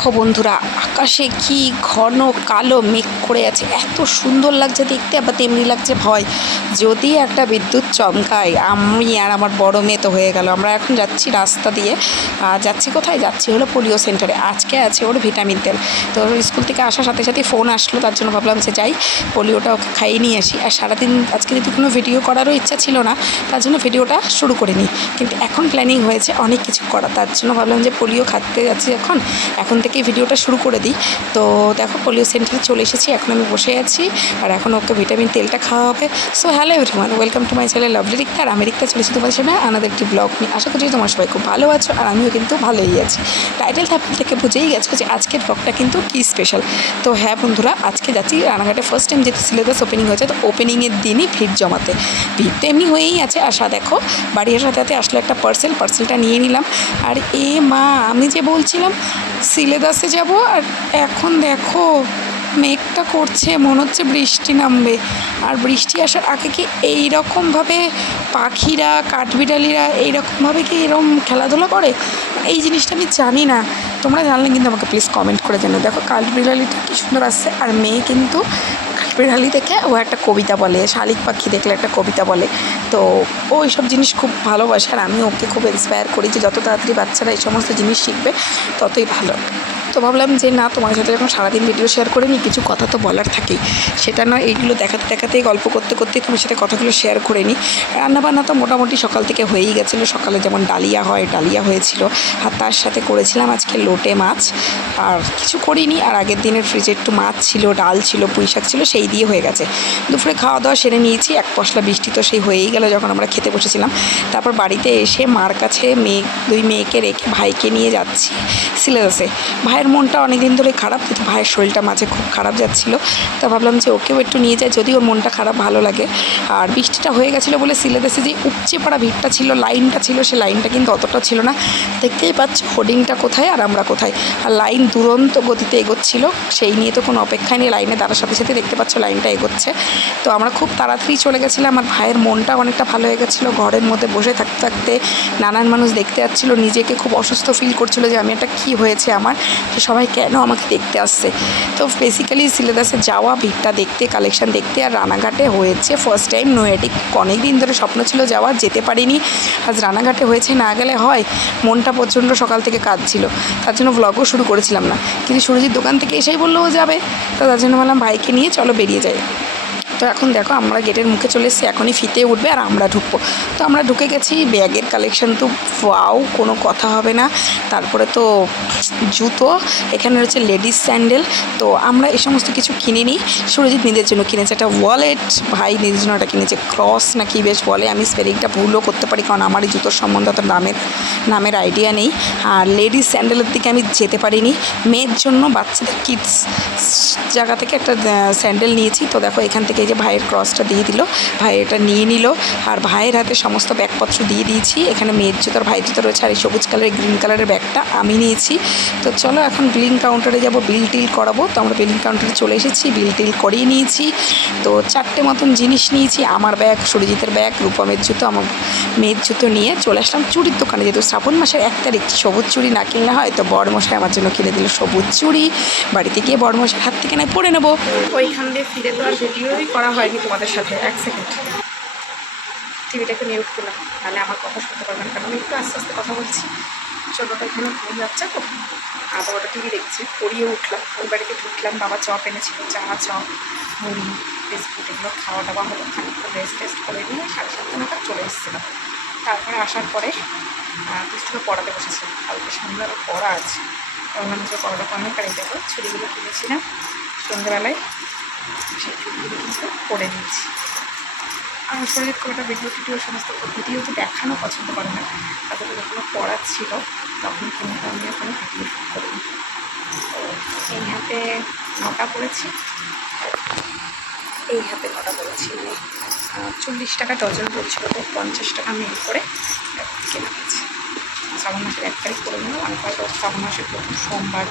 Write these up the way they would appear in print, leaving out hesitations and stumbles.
দেখো বন্ধুরা, আকাশে কি ঘন কালো মেঘ করে আছে, এত সুন্দর লাগছে দেখতে, আবার তেমনি লাগছে ভয়। যদি একটা বিদ্যুৎ চমকায়, আমি আর আমার বড় মেয়ে তো হয়ে গেল। আমরা এখন যাচ্ছি রাস্তা দিয়ে, যাচ্ছি কোথায় যাচ্ছি হলো পোলিও সেন্টারে। আজকে আছে ওর ভিটামিন তেল। তো স্কুল থেকে আসার সাথে সাথে ফোন আসলো, তার জন্য ভাবলাম যে যাই পোলিওটা ওকে খাইয়ে নিয়ে আসি। আর সারাদিন আজকে যদি কোনো ভিডিও করারও ইচ্ছা ছিল না, তার জন্য ভিডিওটা শুরু করে নিই। কিন্তু এখন প্ল্যানিং হয়েছে অনেক কিছু করা, তার জন্য ভাবলাম যে পোলিও খাইতে যাচ্ছি এখন থেকেই ভিডিওটা শুরু করে দিই। তো দেখো পোলিও সেন্টারে চলে এসেছি, এখন আমি বসে আছি আর এখন ওকে ভিটামিন তেলটা খাওয়া হবে। So hello everyone, welcome to my channel lovely Rikta. আর আমি রিক্তা চলেছি তোমাদের সামনে আনাদের একটি ব্লগ নিয়ে। আশা করছি তোমার সবাই খুব ভালো আছো, আর আমিও কিন্তু ভালোই আছি। টাইটেল থাপল থেকে বুঝেই গেছো যে আজকের ব্লগটা কিন্তু কী স্পেশাল। তো হ্যাঁ বন্ধুরা, আজকে যাচ্ছি রানাঘাটে। ফার্স্ট টাইম যেতে সিলেবাস ওপেনিং হয়েছে, তো ওপেনিংয়ের দিনই ভিড় জমাতে। ভিড় তো এমনি হয়েই আছে। আশা দেখো বাড়ি আসার সাথে আসলে একটা পার্সেলটা নিয়ে নিলাম। আর মা, আমি যে বলছিলাম সিলেদাসে যাব, আর এখন দেখো মেঘটা করছে, মনে হচ্ছে বৃষ্টি নামবে। আর বৃষ্টি আসার আগে কি এইরকমভাবে পাখিরা, কাঠবিড়ালিরা এইরকমভাবে কি এরকম খেলাধুলা করে, এই জিনিসটা আমি জানি না। তোমরা জানলে কিন্তু আমাকে প্লিজ কমেন্ট করে জানো। দেখো কাঠবিড়ালিটা কি সুন্দর আসছে, আর মেয়ে কিন্তু কাঠবিড়ালি দেখে ও একটা কবিতা বলে, শালিক পাখি দেখলে একটা কবিতা বলে। তো ও এইসব জিনিস খুব ভালোবাসে, আর আমি ওকে খুব ইন্সপায়ার করি যে যত তাড়াতাড়ি বাচ্চারা এই সমস্ত জিনিস শিখবে ততই ভালো। তো ভাবলাম যে না, তোমার সাথে যখন সারাদিন ভিডিও শেয়ার করে নিই, কিছু কথা তো বলার থাকেই। সেটা নয় এইগুলো দেখাতে দেখাতেই, গল্প করতে করতেই তোমার সাথে কথাগুলো শেয়ার করে নিই। রান্নাবান্না তো মোটামুটি সকাল থেকে হয়েই গেছিলো। সকালে যেমন ডালিয়া হয়েছিল, আর তার সাথে করেছিলাম আজকে লোটে মাছ। আর কিছু করিনি, আর আগের দিনের ফ্রিজে একটু মাছ ছিল, ডাল ছিল, পুঁই শাক ছিল, সেই দিয়ে হয়ে গেছে। দুপুরে খাওয়া দাওয়া সেরে নিয়েছি। এক পশলা বৃষ্টি তো সেই হয়েই গেল যখন আমরা খেতে বসেছিলাম। তারপর বাড়িতে এসে মার কাছে দুই মেয়েকে রেখে ভাইকে নিয়ে যাচ্ছি সিলেবাসে। ভাইয়ের মনটা অনেক দিন ধরে খারাপ, কিন্তু ভাইয়ের শরীরটা মাঝে খুব খারাপ যাচ্ছিলো। তা ভাবলাম যে ওকেও একটু নিয়ে যায়, যদি ওর মনটা খারাপ ভালো লাগে। আর বৃষ্টিটা হয়ে গেছিলো বলে সিলেবাসে যে উপচে পড়া ভিড়টা ছিল, লাইনটা ছিল, সে লাইনটা কিন্তু অতটা ছিল না। দেখতেই পাচ্ছ হোর্ডিংটা কোথায় আর আমরা কোথায়। আর লাইন দুরন্ত গতিতে এগোচ্ছিলো, সেই নিয়ে তো কোনো অপেক্ষাই নেই। লাইনে দাঁড়ার সাথে সাথে দেখতে পাচ্ছ লাইনটা এগোচ্ছে। তো আমরা খুব তাড়াতাড়ি চলে গেছিলাম। আর ভাইয়ের মনটা অনেকটা ভালো হয়ে গেছিলো। ঘরের মধ্যে বসে থাকতে থাকতে নানান মানুষ দেখতে যাচ্ছিলো, নিজেকে খুব অসুস্থ ফিল করছিলো যে আমি একটা কী হয়েছে আমার, যে সবাই কেন আমাকে দেখতে আসছে। তো বেসিক্যালি সিলেবাসে যাওয়া, ভিড়টা দেখতে, কালেকশান দেখতে। আর রানাঘাটে হয়েছে ফার্স্ট টাইম নোয়েটিক। অনেক দিন ধরে স্বপ্ন ছিল যাওয়ার, যেতে পারিনি। আজ রানাঘাটে হয়েছে, না গেলে হয়। মনটা প্রচণ্ড সকাল থেকে কাঁদছিল, তার জন্য ব্লগও শুরু করেছিলাম না। কিন্তু সুরজিৎ দোকান থেকে এসেই বললো ও যাবে, তো তার জন্য বললাম ভাইকে নিয়ে চলো বেরিয়ে যাই। তো এখন দেখো আমরা গেটের মুখে চলে এসেছি, এখনই ফিতে উঠবে আর আমরা ঢুকবো। তো আমরা ঢুকে গেছি। ব্যাগের কালেকশান তো ওয়াও, কোনো কথা হবে না। তারপরে তো জুতো, এখানে রয়েছে লেডিস স্যান্ডেল। তো আমরা এই সমস্ত কিছু কিনিনি। সুরজিৎ নিজের জন্য কিনেছে একটা ওয়ালেট, ভাই নিজের জন্য একটা কিনেছে ক্রস না কি বেশ বলে, আমি স্পেলিংটা ভুলও করতে পারি, কারণ আমার এই জুতোর সম্বন্ধে অত নামের আইডিয়া নেই। আর লেডিস স্যান্ডেলের দিকে আমি যেতে পারিনি। মেয়ের জন্য বাচ্চাদের কিডস জায়গা থেকে একটা স্যান্ডেল নিয়েছি। তো দেখো এখান থেকে এই যে ভাইয়ের ক্রসটা দিয়ে দিল, ভাই এটা নিয়ে নিল। আর ভাইয়ের হাতে সমস্ত ব্যাগপত্র দিয়ে দিয়েছি। এখানে মেয়ের জুতোর, ভাইয়ের জুতো রয়েছে। আর এই সবুজ কালারের, গ্রিন কালারের ব্যাগটা আমি নিয়েছি। তো চলো এখন বিলিং কাউন্টারে যাব, বিল টিল করাবো। তো আমরা বিলিং কাউন্টারে চলে এসেছি, বিল টিল করিয়ে নিয়েছি। তো 4টে মতন জিনিস নিয়েছি, আমার ব্যাগ, সুরজিতের ব্যাগ, রূপমের জুতো, আমার মেয়ের জুতো নিয়ে চলে আসলাম চুড়ির দোকানে। যেহেতু শ্রাবণ মাসের 1 তারিখ, সবুজ চুড়ি না কিনলে হয়। তো বড়মশাই আমার জন্য কিনে দিল সবুজ চুড়ি। বাড়িতে গিয়ে বড়মশাই হাত থেকে পরে নেবো। ওইখান দিয়ে ফিরে তো আর ভিডিওই করা হয়নি তোমাদের সাথে। 1 সেকেন্ড টিভিটাকে মিউট করলাম, তাহলে আমার কথা শুনতে পারবেন, কারণ আমি একটু আস্তে আস্তে কথা বলছি। ছোটোটা এখানে ঘুম যাচ্ছে, তো আধা ঘন্টা টিভি দেখছি। পড়িয়ে উঠলাম, ওই বাড়িতে ঢুকলাম। বাবা চপ এনেছিল, চপ, মুড়ি, বিস্কুট, এগুলো খাওয়া দাওয়া হলো। খানিকটা রেস্ট করে নিয়ে 7:30 নাগাদ চলে এসেছিলাম। তারপরে আসার পরে কিছুটা পড়াতে বসেছিলাম। কালকে সন্ধ্যার পড়া আছে, অন্যান্য পড়াটা অনেক কারেন্ট। দেখো ছুরিগুলো কিনেছিলাম সন্ধ্যাবেলায়, সেই ছুরিগুলো কিন্তু পড়ে নিয়েছি। আমার শরীর খুব একটা ভিডিও সমস্ত ভিডিও তো দেখানো পছন্দ করে না। তাদের যখন পড়ার ছিল তখন কিন্তু আমি এখনো ভিডিও শুট করিনি। তো এই হাতে 9টা পড়েছি, এই হাতে 9টা পড়েছি। 40 টাকা ডজন পড়ছিল, তো 50 টাকা মেল করে কেনা হয়েছে। শ্রাবণ মাসের 1 তারিখ করে নিলাম। আমি হয়তো শ্রাবণ মাসের প্রথম সোমবার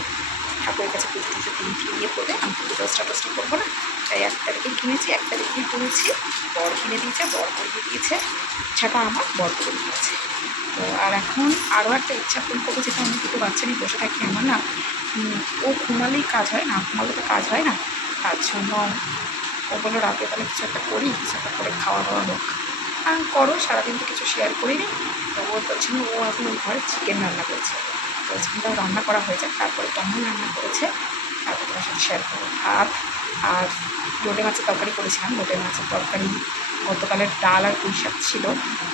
ঠাকুরের কাছে পুজো টুজো দিয়ে পড়বে, আমি তো দশটা করবো না, তাই 1 তারিখেই কিনেছি, 1 তারিখেই পড়েছি। বর কিনে দিয়েছে, বর পরিয়ে দিয়েছে, ইচ্ছাটা আমার বর করে দিয়েছে। তো আর এখন আরও একটা ইচ্ছা পূরণ করবো, যেটা আমি দুটো বাচ্চা নিয়ে বসে থাকি, আমার না ও ঘুমালেই কাজ হয় না, ঘুমালে তো কাজ হয় না, তার জন্য ও বললো রাতে তাহলে কিছু একটা করি, কিছু একটা করে খাওয়া দাওয়া হোক। আর করো, সারাদিন তো কিছু শেয়ার করিনি। তো ও বলছিল ও এখন ওই ঘরে চিকেন রান্না করেছে, তো চিকেনটাও রান্না করা হয়ে যায়, তারপরে কেমন রান্না করেছে তারপর তোমার সাথে শেয়ার করবো। ভাত আর লোটে মাছের তরকারি করেছিলাম, লোটে মাছের তরকারি, গতকালের ডাল আর পুঁই শাক ছিল,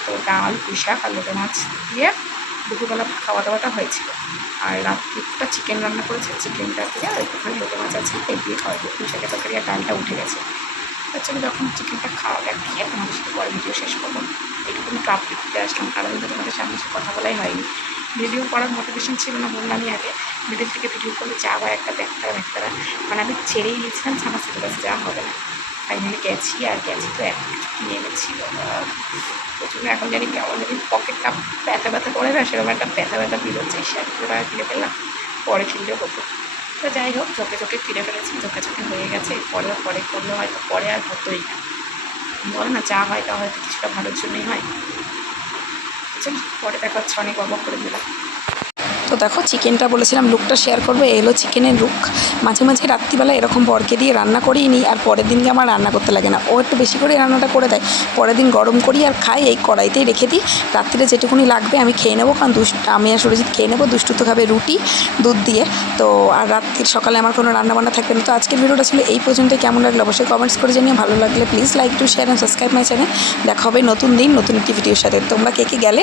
তো ডাল পুঁই শাক আর লোটে মাছ দিয়ে দুপুরবেলা খাওয়া দাওয়াটা হয়েছিল। আর রাত্রিটা চিকেন রান্না করেছে, চিকেনটা দিয়ে আর একটুখানি লোটে মাছ আছে, এই দিয়ে খাওয়া যায়, পুঁই শাকের তরকারি আর ডালটা উঠে গেছে। তার জন্য যখন চিকেনটা খাওয়াবে খেয়ে তোমাদের সাথে পরে ভিডিও শেষ করবো। এইটুকুনি তো আপডেট দিতে আসলাম, কারণ তো তোমাদের সামনে সে কথা বলাই হয়নি, ভিডিও করার মোটিভেশন ছিল না, বললামই আগে। ভিডিও থেকে ভিডিও করলে যা হয় একটা দেখতারা, মানে আমি ছেড়েই দিয়েছিলাম, আমার সেটা কাছে যা হবে না। ফাইনালি গেছি, আর গেছি তো এক কিছু কিনে এনেছিল প্রচুর, এখন জানি কেমন জানি পকেটটা ব্যথা করে না, সেরকম একটা ব্যথা ফিল হচ্ছে, সে 1 টাকা কিনে ফেললাম, পরে কিনলেও হতো। তো যাই হোক, চোখে কিনে ফেলেছি, চোখে হয়ে গেছে, পরে করলে হয়তো পরে আর হতোই না, বলো না, যা হয় তা হয়তো কিছুটা ভালোর জন্যই হয়। চল পরে দেখা হচ্ছে, অনেক অবাক করে দিলাম। তো দেখো চিকেনটা বলেছিলাম লুকটা শেয়ার করবে, এলো চিকেনের লুক। মাঝে মাঝে রাত্রিবেলা এরকম বরকে দিয়ে রান্না করিয়ে নিই, আর পরের দিনকে আমার রান্না করতে লাগে না, ও একটু বেশি করে রান্নাটা করে দেয়, পরের দিন গরম করি আর খাই, এই কড়াইতেই রেখে দিই, রাত্রিরে যেটুকুনি লাগবে আমি খেয়ে নেবো, কারণ আমি আর সুরজিৎ খেয়ে নেবো, দুষ্টু তো খাবে রুটি দুধ দিয়ে। তো আর রাত্রির সকালে আমার কোনো রান্নাবান্না থাকবে না। তো আজকের ভিডিওটা ছিল এই পর্যন্ত, কেমন লাগলো অবশ্যই কমেন্টস করে জানিয়ে, ভালো লাগলে please like to share and subscribe my channel. দেখা হবে নতুন দিন নতুন একটি ভিডিওর সাথে। তোমরা কে গেলে